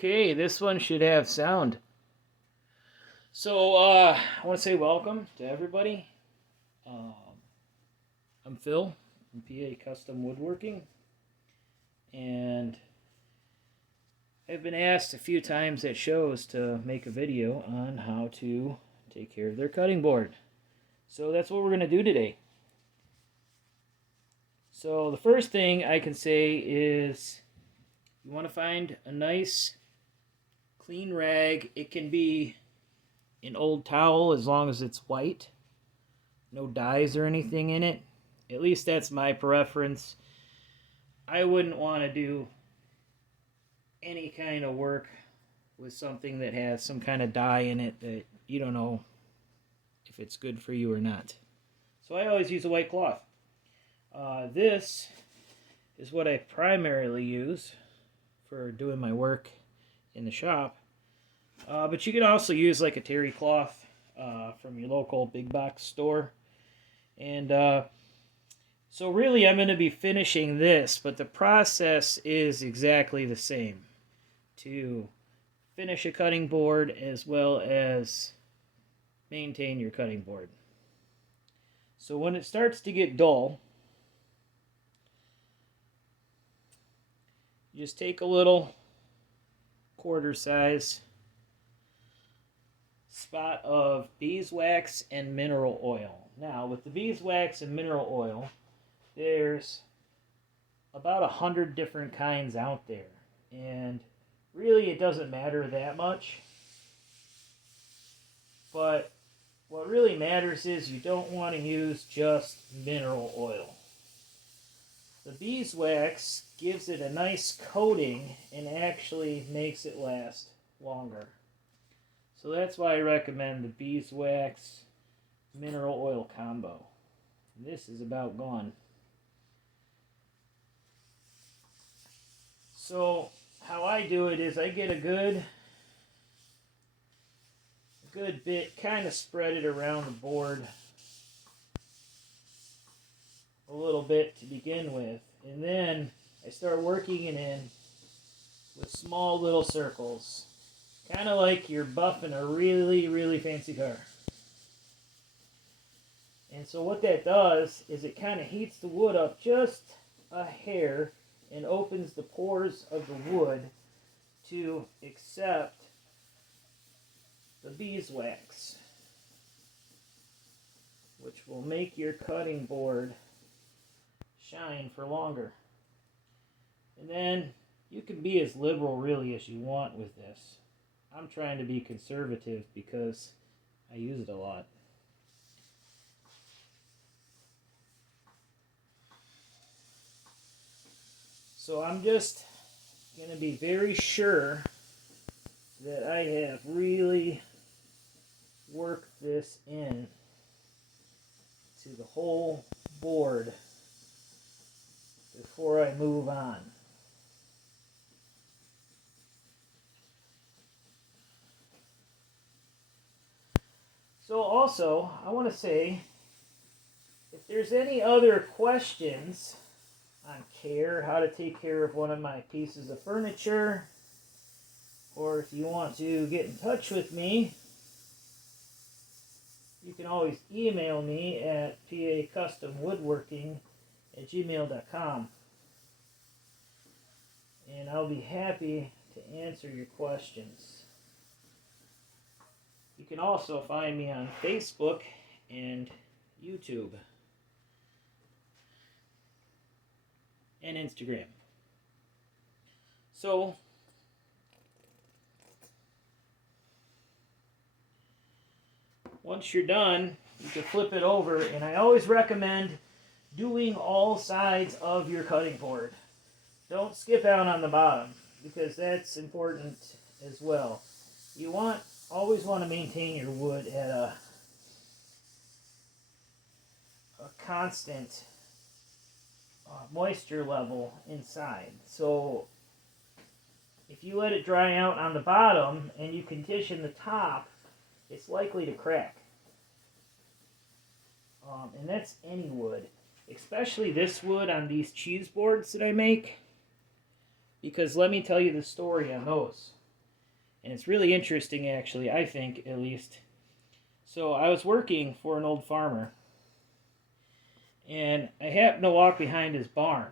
Okay, this one should have sound. So, I want to say welcome to everybody. Um, I'm Phil from PA Custom Woodworking, and I've been asked a few times at shows to make a video on how to take care of their cutting board. So that's what we're going to do today. So the first thing I can say is you want to find a nice clean rag. It can be an old towel as long as it's white. No dyes or anything in it. At least that's my preference. I wouldn't want to do any kind of work with something that has some kind of dye in it that you don't know if it's good for you or not. So I always use a white cloth. This is what I primarily use for doing my work in the shop. But you can also use like a terry cloth from your local big box store. And so really I'm going to be finishing this, but the process is exactly the same. To finish a cutting board as well as maintain your cutting board. So when it starts to get dull, you just take a little quarter size spot of beeswax and mineral oil. Now with the beeswax and mineral oil, there's about 100 different kinds out there, and really it doesn't matter that much, but what really matters is you don't want to use just mineral oil. The beeswax gives it a nice coating and actually makes it last longer. So that's why I recommend the beeswax mineral oil combo. This is about gone. So how I do it is I get a good bit, kind of spread it around the board a little bit to begin with, and then I start working it in with small little circles, kind of like you're buffing a really fancy car. And so what that does is it kind of heats the wood up just a hair and opens the pores of the wood to accept the beeswax, which will make your cutting board shine for longer. And then you can be as liberal really as you want with this. I'm trying to be conservative because I use it a lot. So I'm just going to be very sure that I have really worked this in to the whole board before I move on. So also, I want to say, if there's any other questions on care, how to take care of one of my pieces of furniture, or if you want to get in touch with me, you can always email me at pacustomwoodworking@gmail.com, and I'll be happy to answer your questions. You can also find me on Facebook and YouTube and Instagram. So once you're done, you can flip it over, and I always recommend doing all sides of your cutting board. Don't skip out on the bottom, because that's important as well. You always want to maintain your wood at a constant moisture level inside. So if you let it dry out on the bottom and you condition the top, it's likely to crack. And that's any wood, especially this wood on these cheese boards that I make, because let me tell you the story on those. And it's really interesting, actually, I think, at least. So I was working for an old farmer, and I happened to walk behind his barn.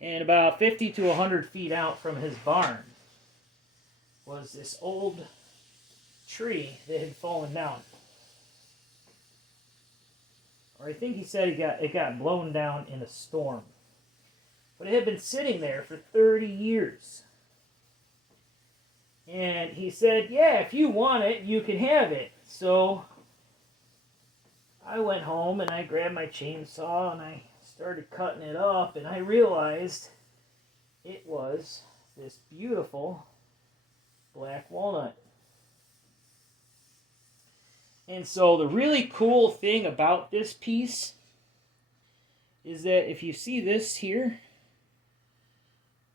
And about 50 to 100 feet out from his barn was this old tree that had fallen down. Or I think he said it got blown down in a storm. But it had been sitting there for 30 years. And he said, yeah, if you want it, you can have it. So I went home and I grabbed my chainsaw and I started cutting it up, and I realized it was this beautiful black walnut. And so the really cool thing about this piece is that if you see this here,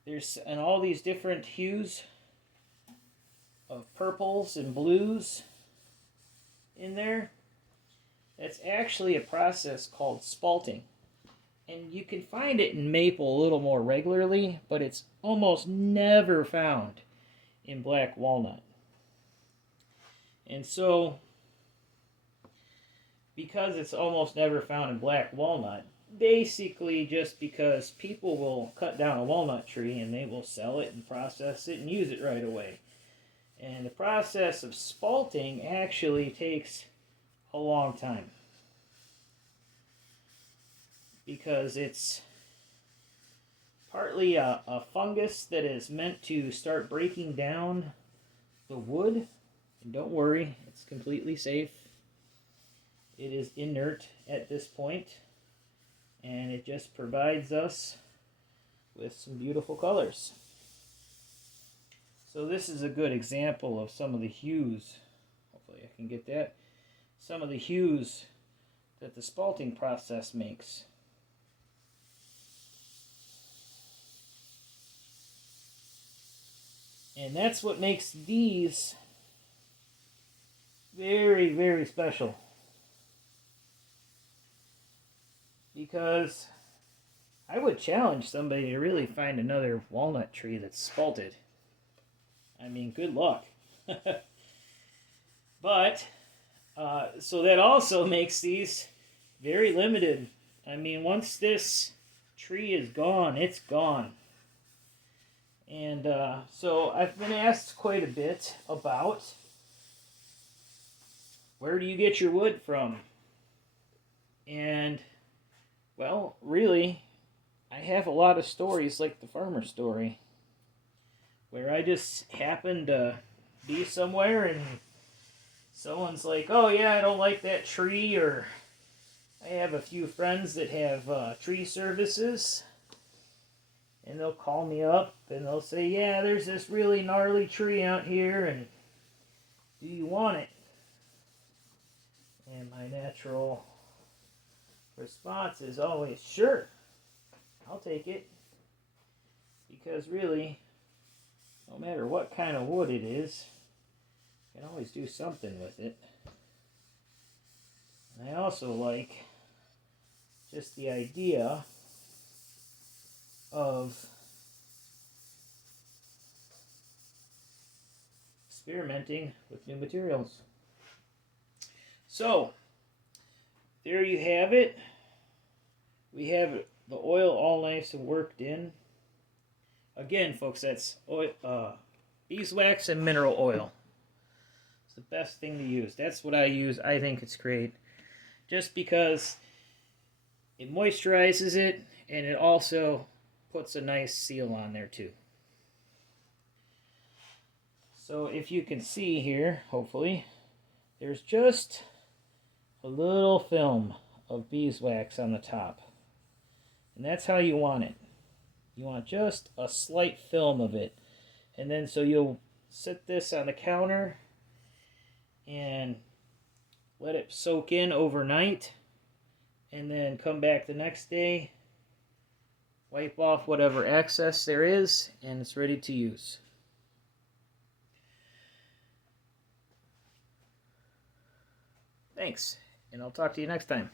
there's in all these different hues of purples and blues in there. That's actually a process called spalting. And you can find it in maple a little more regularly, but it's almost never found in black walnut. And so, because it's almost never found in black walnut, basically just because people will cut down a walnut tree and they will sell it and process it and use it right away. And the process of spalting actually takes a long time, because it's partly a fungus that is meant to start breaking down the wood. And don't worry, it's completely safe. It is inert at this point, and it just provides us with some beautiful colors. So this is a good example of some of the hues. Hopefully I can get that. Some of the hues that the spalting process makes. And that's what makes these very, very special. Because I would challenge somebody to really find another walnut tree that's spalted. I mean, good luck. But, so that also makes these very limited. I mean, once this tree is gone, it's gone. And so I've been asked quite a bit about, where do you get your wood from? And, well, really, I have a lot of stories like the farmer story, where I just happened to be somewhere and someone's like, oh yeah, I don't like that tree, or I have a few friends that have tree services, and they'll call me up and they'll say, yeah, there's this really gnarly tree out here, and do you want it? And my natural response is always, sure, I'll take it. Because really, no matter what kind of wood it is, you can always do something with it. And I also like just the idea of experimenting with new materials. So, there you have it. We have the oil all nice and worked in. Again, folks, that's oil, beeswax and mineral oil. It's the best thing to use. That's what I use. I think it's great. Just because it moisturizes it, and it also puts a nice seal on there too. So if you can see here, hopefully, there's just a little film of beeswax on the top. And that's how you want it. You want just a slight film of it. And then so you'll set this on the counter and let it soak in overnight, and then come back the next day, wipe off whatever excess there is, and it's ready to use. Thanks, and I'll talk to you next time.